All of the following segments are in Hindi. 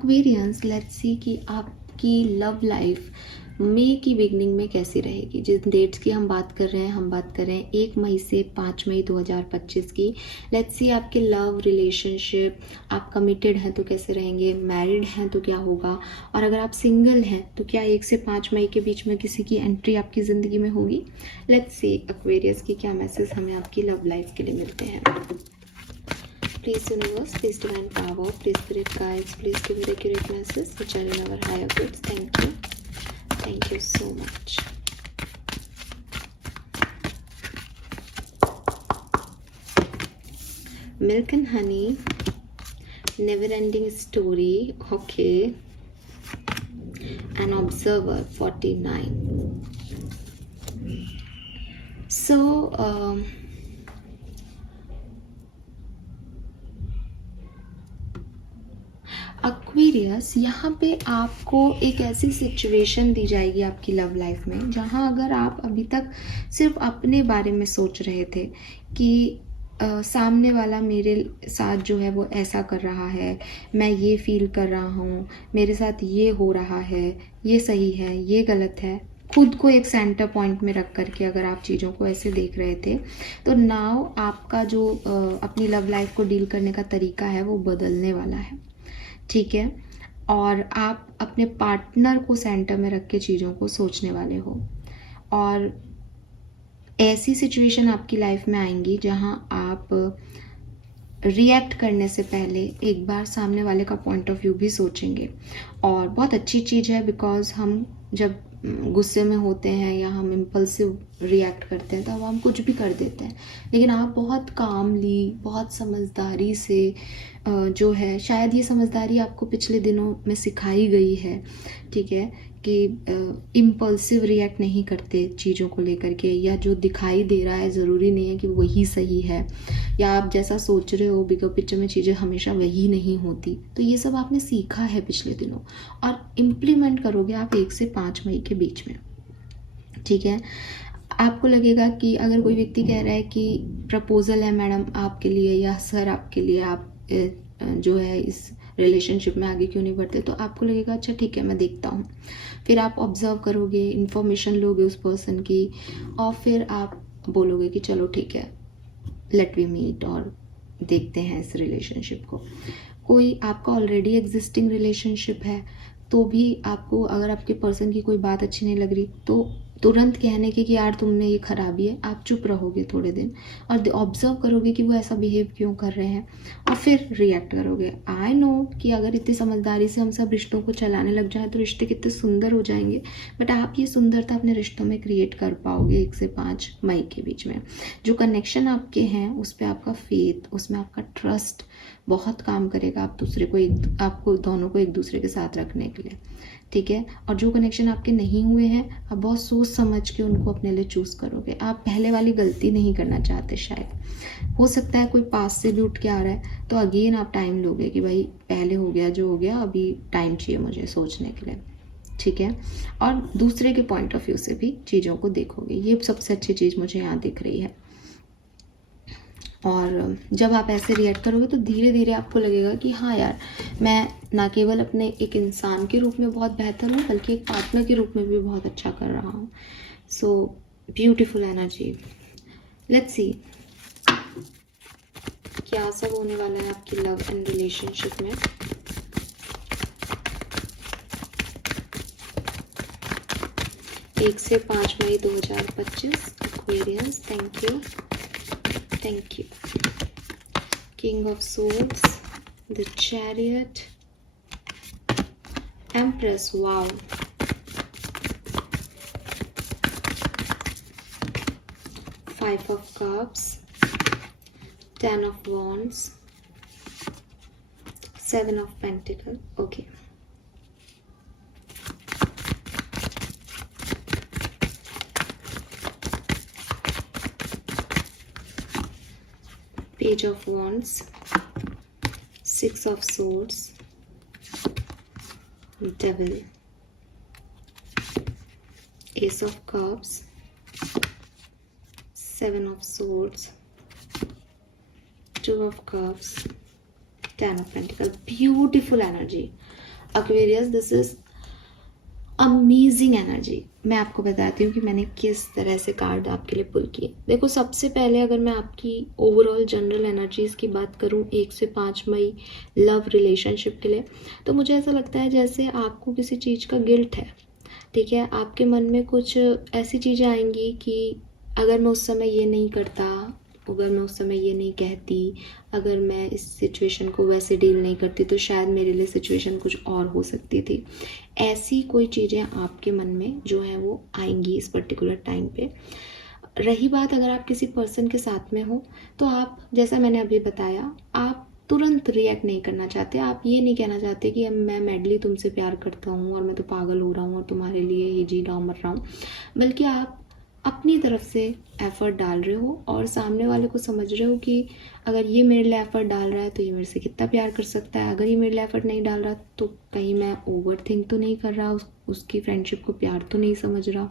एक्वेरियंस, लेट्स सी कि आपकी लव लाइफ मई की बिगनिंग में कैसी रहेगी। जिन डेट्स की हम बात कर रहे हैं, हम बात कर रहे हैं 1 मई से 5 मई 2025 की। लेट्स सी आपके लव रिलेशनशिप, आप कमिटेड हैं तो कैसे रहेंगे, मैरिड हैं तो क्या होगा, और अगर आप सिंगल हैं तो क्या 1 से 5 मई के बीच में किसी की एंट्री आपकी ज़िंदगी में होगी। लेट्स सी एक्वेरियस की क्या मैसेज हमें आपकी लव लाइफ के लिए मिलते हैं। Please universe, please divine power, please spirit guides, please give it accurate message which are in our higher goods. Thank you. Thank you so much. Milk and honey, never ending story. Okay. An observer, 49. So Aquarius, यहाँ पे आपको एक ऐसी सिचुएशन दी जाएगी आपकी लव लाइफ में जहाँ अगर आप अभी तक सिर्फ अपने बारे में सोच रहे थे कि सामने वाला मेरे साथ जो है वो ऐसा कर रहा है, मैं ये फील कर रहा हूँ, मेरे साथ ये हो रहा है, ये सही है, ये गलत है, खुद को एक सेंटर पॉइंट में रख करके अगर आप चीज़ों को ऐसे देख रहे थे, तो नाउ आपका जो अपनी लव लाइफ को डील करने का तरीका है वो बदलने वाला है। ठीक है, और आप अपने पार्टनर को सेंटर में रख के चीज़ों को सोचने वाले हो, और ऐसी सिचुएशन आपकी लाइफ में आएंगी जहां आप रिएक्ट करने से पहले एक बार सामने वाले का पॉइंट ऑफ व्यू भी सोचेंगे। और बहुत अच्छी चीज़ है, बिकॉज हम जब गुस्से में होते हैं या हम इम्पल्सिव रिएक्ट करते हैं तो हम कुछ भी कर देते हैं, लेकिन आप बहुत कामली, बहुत समझदारी से जो है, शायद ये समझदारी आपको पिछले दिनों में सिखाई गई है, ठीक है, कि इम्पल्सिव रिएक्ट नहीं करते चीज़ों को लेकर के, या जो दिखाई दे रहा है ज़रूरी नहीं है कि वही सही है, या आप जैसा सोच रहे हो बिगर पिक्चर में चीज़ें हमेशा वही नहीं होती। तो ये सब आपने सीखा है पिछले दिनों और इम्प्लीमेंट करोगे आप 1 से 5 मई के बीच में। ठीक है, आपको लगेगा कि अगर कोई व्यक्ति कह रहा है कि प्रपोजल है मैडम आपके लिए या सर आपके लिए, आप जो है इस रिलेशनशिप में आगे क्यों नहीं बढ़ते, तो आपको लगेगा अच्छा ठीक है मैं देखता हूँ। फिर आप ऑब्जर्व करोगे, इन्फॉर्मेशन लोगे उस पर्सन की, और फिर आप बोलोगे कि चलो ठीक है लेट वी मीट और देखते हैं इस रिलेशनशिप को। कोई आपका ऑलरेडी एग्जिस्टिंग रिलेशनशिप है तो भी आपको अगर आपके पर्सन की कोई बात अच्छी नहीं लग रही तो तुरंत कहने की कि यार तुमने ये खराबी है, आप चुप रहोगे थोड़े दिन और ऑब्जर्व करोगे कि वो ऐसा बिहेव क्यों कर रहे हैं, और फिर रिएक्ट करोगे। आई नो कि अगर इतनी समझदारी से हम सब रिश्तों को चलाने लग जाए तो रिश्ते कितने सुंदर हो जाएंगे, बट आप ये सुंदरता अपने रिश्तों में क्रिएट कर पाओगे 1 से 5 मई के बीच में। जो कनेक्शन आपके हैं उस पर आपका फेथ, उसमें आपका ट्रस्ट बहुत काम करेगा, आपको दोनों को एक दूसरे के साथ रखने के लिए। ठीक है, और जो कनेक्शन आपके नहीं हुए हैं आप बहुत सोच समझ के उनको अपने लिए चूज़ करोगे। आप पहले वाली गलती नहीं करना चाहते, शायद हो सकता है कोई पास से भी उठ के आ रहा है तो अगेन आप टाइम लोगे कि भाई पहले हो गया जो हो गया, अभी टाइम चाहिए मुझे सोचने के लिए। ठीक है, और दूसरे के पॉइंट ऑफ व्यू से भी चीज़ों को देखोगे, ये सबसे अच्छी चीज़ मुझे यहाँ दिख रही है। और जब आप ऐसे रिएक्ट करोगे तो धीरे धीरे आपको लगेगा कि हाँ यार, मैं ना केवल अपने एक इंसान के रूप में बहुत बेहतर हूँ बल्कि एक पार्टनर के रूप में भी बहुत अच्छा कर रहा हूँ। So beautiful energy. Let's see क्या सब होने वाला है आपकी लव एंड रिलेशनशिप में। एक से 5 मई 2025 Aquarius. Thank you, thank you. King of Swords, the Chariot, Empress, wow. Five of Cups, 10 of Wands, 7 of Pentacles, okay. Page of Wands, 6 of Swords, Devil, Ace of Cups, 7 of Swords, 2 of Cups, 10 of Pentacles. Beautiful energy. Aquarius, this is amazing energy. मैं आपको बताती हूँ कि मैंने किस तरह से कार्ड आपके लिए पुल किए। देखो, सबसे पहले अगर मैं आपकी ओवरऑल जनरल एनर्जीज की बात करूँ 1 से 5 मई लव रिलेशनशिप के लिए, तो मुझे ऐसा लगता है जैसे आपको किसी चीज़ का गिल्ट है, ठीक है। आपके मन में कुछ ऐसी चीज़ें आएंगी कि अगर मैं उस समय ये नहीं करता, अगर मैं उस समय ये नहीं कहती, अगर मैं इस सिचुएशन को वैसे डील नहीं करती, तो शायद मेरे लिए सिचुएशन कुछ और हो सकती थी। ऐसी कोई चीज़ें आपके मन में जो है वो आएंगी इस पर्टिकुलर टाइम पे। रही बात अगर आप किसी पर्सन के साथ में हो, तो आप, जैसा मैंने अभी बताया, आप तुरंत रिएक्ट नहीं करना चाहते। आप ये नहीं कहना चाहते कि अब मैं मैडली तुमसे प्यार करता हूँ और मैं तो पागल हो रहा हूँ और तुम्हारे लिए ही जी रहा हूँ, मर रहा हूँ। बल्कि आप अपनी तरफ से एफ़र्ट डाल रहे हो और सामने वाले को समझ रहे हो कि अगर ये मेरे लिए एफ़र्ट डाल रहा है तो ये मेरे से कितना प्यार कर सकता है। अगर ये मेरे लिए एफ़र्ट नहीं डाल रहा तो कहीं मैं ओवर थिंक तो नहीं कर रहा, उसकी फ्रेंडशिप को प्यार तो नहीं समझ रहा।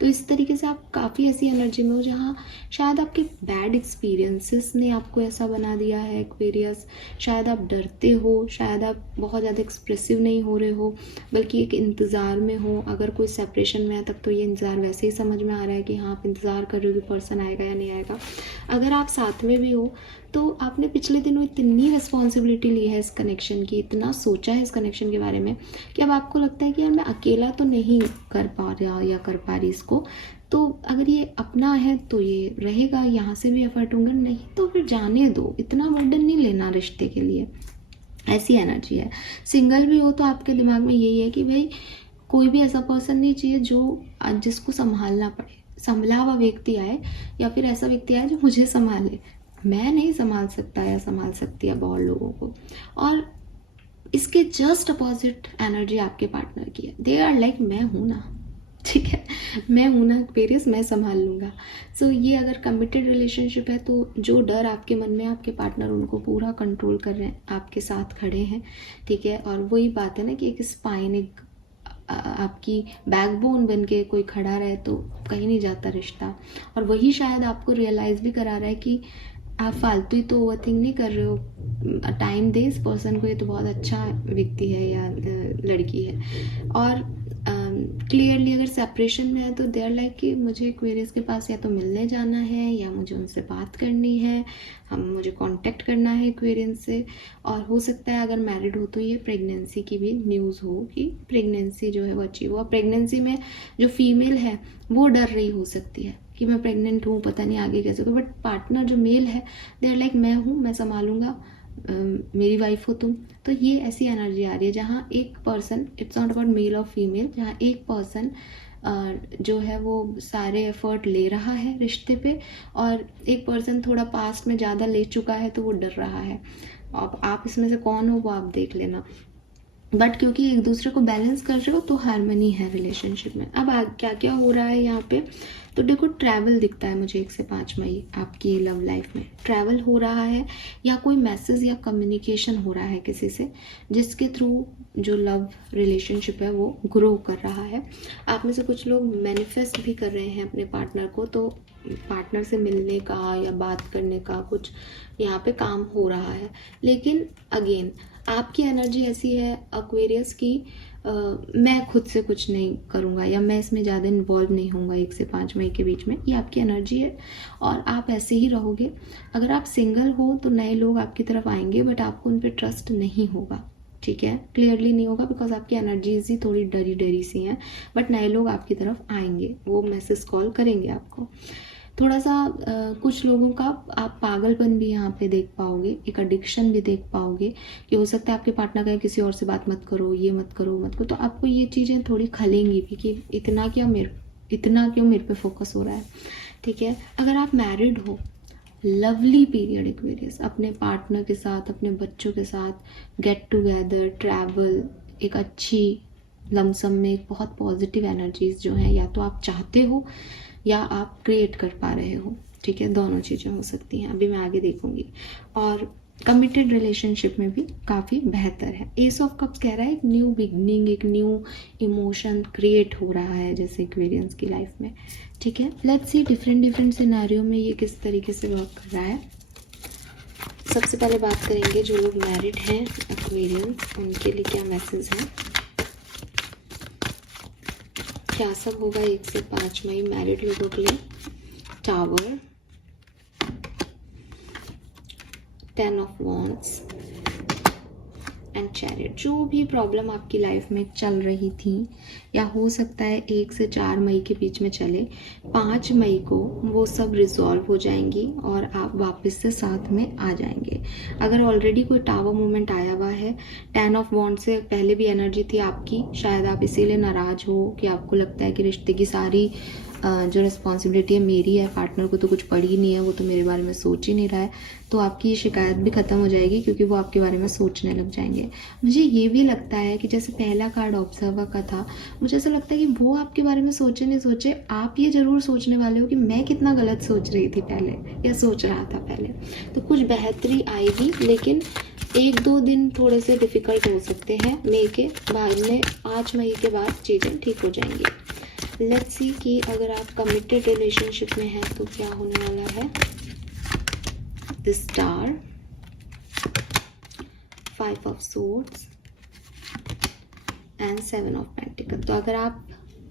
तो इस तरीके से आप काफ़ी ऐसी एनर्जी में हो जहाँ शायद आपके बैड एक्सपीरियंसेस ने आपको ऐसा बना दिया है एक्वेरियस। शायद आप डरते हो, शायद आप बहुत ज़्यादा एक्सप्रेसिव नहीं हो रहे हो, बल्कि एक इंतज़ार में हो। अगर कोई सेपरेशन में है तब तो ये इंतज़ार वैसे ही समझ में आ रहा है कि हाँ, आप इंतज़ार कर रहे हो कि पर्सन आएगा या नहीं आएगा। अगर आप साथ में भी हो तो आपने पिछले दिनों इतनी रिस्पॉन्सिबिलिटी ली है इस कनेक्शन की, इतना सोचा है इस कनेक्शन के बारे में कि अब आपको लगता है कि यार मैं अकेला तो नहीं कर पा रहा या कर पा रही इसको, तो अगर ये अपना है तो ये रहेगा, यहाँ से भी एफर्ट होंगे, नहीं तो फिर जाने दो, इतना बर्डन नहीं लेना रिश्ते के लिए। ऐसी एनर्जी है। सिंगल भी हो तो आपके दिमाग में यही है कि भाई कोई भी ऐसा पर्सन नहीं चाहिए जो जिसको संभालना पड़े, संभला हुआ व्यक्ति आए या फिर ऐसा व्यक्ति आए जो मुझे संभाले। मैं नहीं संभाल सकता या संभाल सकती है बहुत लोगों को। और इसके जस्ट अपोजिट एनर्जी आपके पार्टनर की है। दे आर लाइक मैं हूँ ना, ठीक है, मैं हूँ ना पेरिस, मैं संभाल लूँगा। सो ये अगर कमिटेड रिलेशनशिप है तो जो डर आपके मन में आपके पार्टनर उनको पूरा कंट्रोल कर रहे हैं, आपके साथ खड़े हैं, ठीक है। और वही बात है ना कि एक स्पाइन, एक आपकी बैकबोन बन के कोई खड़ा रहे तो कहीं नहीं जाता रिश्ता। और वही शायद आपको रियलाइज़ भी करा रहा है कि आप फालतू ही तो ओवर थिंक नहीं कर रहे हो, टाइम दे इस पर्सन को, ये तो बहुत अच्छा व्यक्ति है या लड़की है। और क्लियरली अगर सेपरेशन में है तो देयर लाइक कि मुझे एक्वेरियस के पास या तो मिलने जाना है या मुझे उनसे बात करनी है, मुझे कांटेक्ट करना है एक्वेरियस से। और हो सकता है अगर मैरिड हो तो ये प्रेगनेंसी की भी न्यूज़ हो कि प्रेगनेंसी जो है वो अचीव हो। प्रेगनेंसी में जो फीमेल है वो डर रही हो सकती है कि मैं प्रेग्नेंट हूँ, पता नहीं आगे कैसे होगा। बट पार्टनर जो मेल है देयर लाइक मैं हूँ, मैं संभालूंगा, मेरी वाइफ हो तुम। तो ये ऐसी एनर्जी आ रही है जहाँ एक person, it's not about male और फीमेल, जहाँ एक पर्सन जो है वो सारे एफर्ट ले रहा है रिश्ते पे और एक पर्सन थोड़ा पास्ट में ज़्यादा ले चुका है तो वो डर रहा है। अब आप इसमें से कौन हो वो आप देख लेना। बट क्योंकि एक दूसरे को बैलेंस कर रहे हो तो हारमनी है रिलेशनशिप में। अब क्या क्या हो रहा है यहाँ पे, तो देखो ट्रैवल दिखता है मुझे 1 से 5 मई आपकी लव लाइफ में। ट्रैवल हो रहा है या कोई मैसेज या कम्युनिकेशन हो रहा है किसी से, जिसके थ्रू जो लव रिलेशनशिप है वो ग्रो कर रहा है। आप में से कुछ लोग मैनिफेस्ट भी कर रहे हैं अपने पार्टनर को, तो पार्टनर से मिलने का या बात करने का कुछ यहाँ पे काम हो रहा है। लेकिन अगेन आपकी एनर्जी ऐसी है एक्वेरियस की, मैं खुद से कुछ नहीं करूँगा या मैं इसमें ज़्यादा इन्वॉल्व नहीं होऊंगा 1 से 5 मई के बीच में, ये आपकी एनर्जी है और आप ऐसे ही रहोगे। अगर आप सिंगल हो तो नए लोग आपकी तरफ आएंगे बट आपको उन पर ट्रस्ट नहीं होगा, ठीक है, क्लियरली नहीं होगा, बिकॉज आपकी एनर्जीज ही थोड़ी डरी डरी सी हैं। बट नए लोग आपकी तरफ आएंगे, वो मैसेज कॉल करेंगे आपको। थोड़ा सा कुछ लोगों का आप पागलपन भी यहाँ पे देख पाओगे, एक एडिक्शन भी देख पाओगे कि हो सकता है आपके पार्टनर का किसी और से बात मत करो, ये मत करो मत करो, तो आपको ये चीज़ें थोड़ी खलेंगी भी कि इतना क्यों मेरे पे फोकस हो रहा है, ठीक है। अगर आप मैरिड हो, लवली पीरियड एक्वेरियस, अपने पार्टनर के साथ, अपने बच्चों के साथ गेट टुगेदर, ट्रैवल, एक अच्छी लमसम में एक बहुत पॉजिटिव एनर्जीज जो हैं या तो आप चाहते हो या आप क्रिएट कर पा रहे हो, ठीक है, दोनों चीज़ें हो सकती हैं, अभी मैं आगे देखूंगी। और कमिटेड रिलेशनशिप में भी काफ़ी बेहतर है। एस ऑफ कप्स कह रहा है एक न्यू बिगनिंग, एक न्यू इमोशन क्रिएट हो रहा है जैसे एक्वेरियंस की लाइफ में, ठीक है। लेट्स सी डिफरेंट सिनेरियो में ये किस तरीके से वर्क कर रहा है। सबसे पहले बात करेंगे जो लोग मैरिड हैं एक्वेरियंस, उनके लिए क्या मैसेज है, क्या सब होगा 1 से 5 मई मैरिड लोगों के लिए। Tower, 10 of wands and chariot. जो भी प्रॉब्लम आपकी लाइफ में चल रही थी, या हो सकता है 1 से 4 मई के बीच में चले, 5 मई को वो सब रिजॉल्व हो जाएंगी और आप वापस से साथ में आ जाएंगे। अगर ऑलरेडी कोई टावर मूवमेंट आया हुआ है, 10 ऑफ वॉन्ड से पहले भी एनर्जी थी आपकी, शायद आप इसीलिए नाराज़ हो कि आपको लगता है कि रिश्ते की सारी जो रिस्पॉन्सिबिलिटी है मेरी है, पार्टनर को तो कुछ पड़ी ही नहीं है, वो तो मेरे बारे में सोच ही नहीं रहा है। तो आपकी ये शिकायत भी ख़त्म हो जाएगी क्योंकि वो आपके बारे में सोचने लग जाएंगे। मुझे ये भी लगता है कि जैसे पहला कार्ड ऑब्जर्वर का था, मुझे ऐसा लगता है कि वो आपके बारे में सोचे नहीं सोचे, आप ये ज़रूर सोचने वाले हो कि मैं कितना गलत सोच रही थी पहले, या सोच रहा था पहले। तो कुछ बेहतरी आएगी, लेकिन 1-2 दिन थोड़े से डिफ़िकल्ट हो सकते हैं। मई के बाद में 5 मई के बाद चीज़ें ठीक हो जाएंगी। लेट्स सी कि अगर आप कमिटेड रिलेशनशिप में हैं तो क्या होने वाला है। The star, 5 of swords and 7 of pentacle. तो अगर आप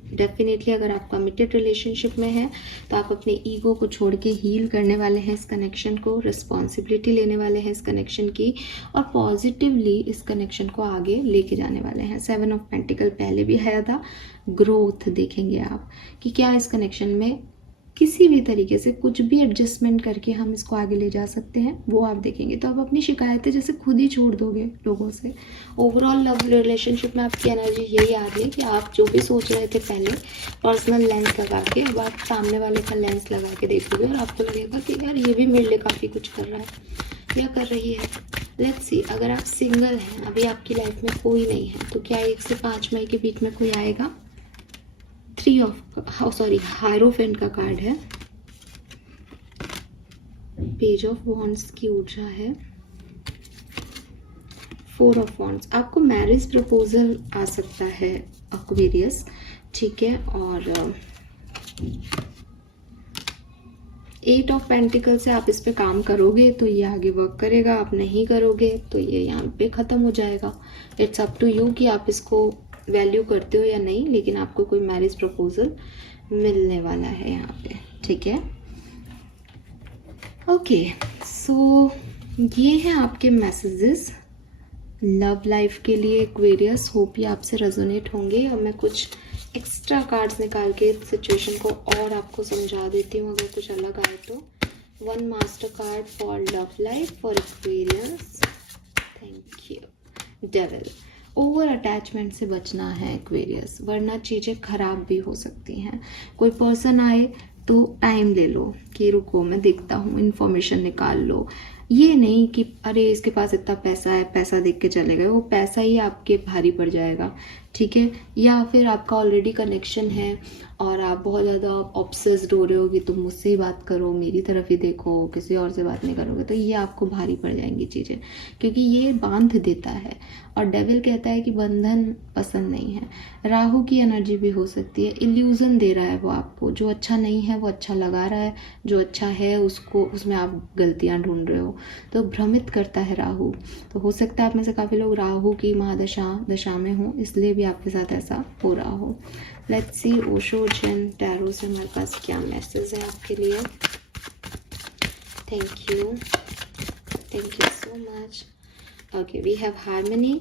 डेफिनेटली अगर आप कमिटेड रिलेशनशिप में हैं तो आप अपने ईगो को छोड़ के हील करने वाले हैं इस कनेक्शन को, रिस्पॉन्सिबिलिटी लेने वाले हैं इस कनेक्शन की, और पॉजिटिवली इस कनेक्शन को आगे लेके जाने वाले हैं। 7 ऑफ पेंटिकल पहले भी आया था। ग्रोथ देखेंगे आप कि क्या इस कनेक्शन में किसी भी तरीके से कुछ भी एडजस्टमेंट करके हम इसको आगे ले जा सकते हैं, वो आप देखेंगे। तो आप अपनी शिकायतें जैसे खुद ही छोड़ दोगे लोगों से। ओवरऑल लव रिलेशनशिप में आपकी एनर्जी यही आ रही है कि आप जो भी सोच रहे थे पहले पर्सनल लेंस लगा के, अब आप सामने वाले का लेंस लगा के देखोगे और आपको लगेगा कि यार ये भी मेरे लिए काफ़ी कुछ कर रहा है या कर रही है। लेट्स सी, अगर आप सिंगल हैं, अभी आपकी लाइफ में कोई नहीं है, तो क्या 1 से 5 मई के बीच में कोई आएगा। 3 ऑफ हायरोफेंट का कार्ड है, पेज ऑफ वॉन्ड्स की ऊर्जा है, 4 ऑफ वॉन्ड्स। आपको मैरिज प्रपोजल आ सकता है एक्वेरियस, ठीक है। और 8 ऑफ पेंटिकल से आप इस पे काम करोगे तो ये आगे वर्क करेगा, आप नहीं करोगे तो ये यहाँ पे ख़त्म हो जाएगा। इट्स अप टू यू कि आप इसको वैल्यू करते हो या नहीं, लेकिन आपको कोई मैरिज प्रपोजल मिलने वाला है यहाँ पे, ठीक है। ओके, सो ये हैं आपके मैसेजेस लव लाइफ के लिए एक्वेरियस। होप ये आपसे रेजोनेट होंगे। और मैं कुछ एक्स्ट्रा कार्ड्स निकाल के सिचुएशन को और आपको समझा देती हूँ अगर कुछ अलग आए तो। 1 master card for love life for Aquarius, thank you. Devil, over attachment से बचना है एक्वेरियस, वरना चीज़ें खराब भी हो सकती हैं। कोई पर्सन आए तो टाइम ले लो कि रुको मैं देखता हूँ, इन्फॉर्मेशन निकाल लो। ये नहीं कि अरे इसके पास इतना पैसा है, पैसा देख के चले गए, वो पैसा ही आपके भारी पड़ जाएगा, ठीक है। या फिर आपका ऑलरेडी कनेक्शन है और आप बहुत ज़्यादा ऑब्सेस्ड हो रहे हो कि तुम मुझसे ही बात करो, मेरी तरफ ही देखो, किसी और से बात नहीं करोगे, तो ये आपको भारी पड़ जाएंगी चीज़ें, क्योंकि ये बांध देता है। और डेविल कहता है कि बंधन पसंद नहीं है। राहु की एनर्जी भी हो सकती है, इल्यूज़न दे रहा है वो आपको, जो अच्छा नहीं है वो अच्छा लगा रहा है, जो अच्छा है उसको उसमें आप गलतियाँ ढूंढ रहे हो, तो भ्रमित करता है राहु। तो हो सकता है आप में से काफ़ी लोग राहु की दशा में हो, इसलिए भी आपके साथ ऐसा हो रहा हो। Let's see Osho Jain tarot से हमारे पास क्या मैसेज है आपके लिए। Thank you so much. Okay, we have harmony,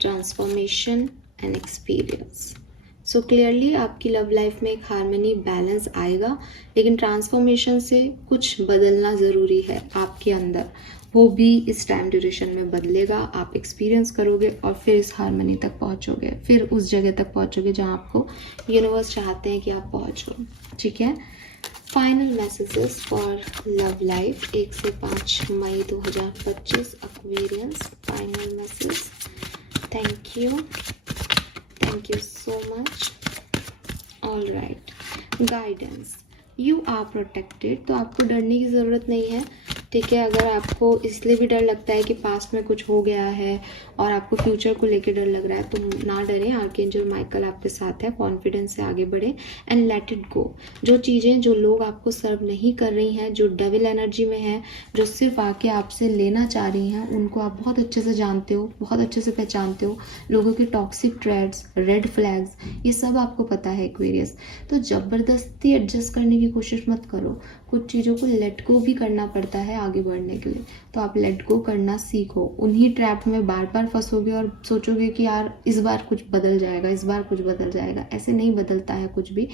transformation and experience. So clearly आपकी लव लाइफ में एक हार्मनी बैलेंस आएगा, लेकिन ट्रांसफॉर्मेशन से कुछ बदलना ज़रूरी है आपके अंदर, वो भी इस टाइम ड्यूरेशन में बदलेगा। आप एक्सपीरियंस करोगे और फिर इस हार्मनी तक पहुँचोगे, फिर उस जगह तक पहुँचोगे जहाँ आपको यूनिवर्स चाहते हैं कि आप पहुँचो, ठीक है। Final messages for love life 1 से 5 मई 2025 Aquarians. Final message, thank you so much. All right, guidance, you are protected. तो आपको डरने की ज़रूरत नहीं है, ठीक है, अगर आपको इसलिए भी डर लगता है कि पास्ट में कुछ हो गया है और आपको फ्यूचर को लेके डर लग रहा है, तो ना डरें, आर्कएंजल माइकल आपके साथ है। कॉन्फिडेंस से आगे बढ़े एंड लेट इट गो। जो चीज़ें, जो लोग आपको सर्व नहीं कर रही हैं, जो डेविल एनर्जी में है, जो सिर्फ आके आपसे लेना चाह रही हैं, उनको आप बहुत अच्छे से जानते हो, बहुत अच्छे से पहचानते हो। लोगों के टॉक्सिक ट्रेड्स, रेड फ्लैग्स, ये सब आपको पता है एक्वेरियस। तो ज़बरदस्ती एडजस्ट करने की कोशिश मत करो। कुछ चीज़ों को लेट गो भी करना पड़ता है आगे बढ़ने के लिए, तो आप लेट गो करना सीखो। उन्हीं ट्रैप में बार बार फंसोगे और सोचोगे कि यार इस बार कुछ बदल जाएगा, इस बार कुछ बदल जाएगा। ऐसे नहीं बदलता है कुछ भी।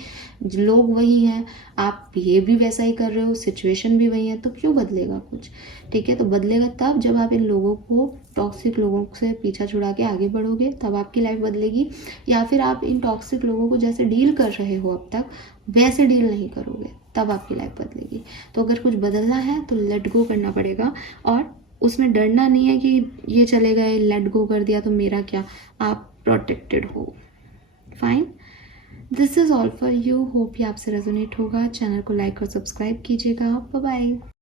लोग वही हैं, आप बिहेव भी वैसा ही कर रहे हो, सिचुएशन भी वही है, तो क्यों बदलेगा कुछ? ठीक है, तो बदलेगा तब जब आप इन लोगों को, टॉक्सिक लोगों से पीछा छुड़ा के आगे बढ़ोगे, तब आपकी लाइफ बदलेगी। या फिर आप इन टॉक्सिक लोगों को जैसे डील कर रहे हो अब तक, वैसे डील नहीं करोगे, तब आपकी लाइफ बदलेगी। तो अगर कुछ बदलना है तो लेट गो करना पड़ेगा, और उसमें डरना नहीं है कि ये चले गए, लेट गो कर दिया तो मेरा क्या, आप प्रोटेक्टेड हो। Fine, this is all for you. Hope ये आपसे रेजोनेट होगा। चैनल को लाइक और सब्सक्राइब कीजिएगा। Bye bye.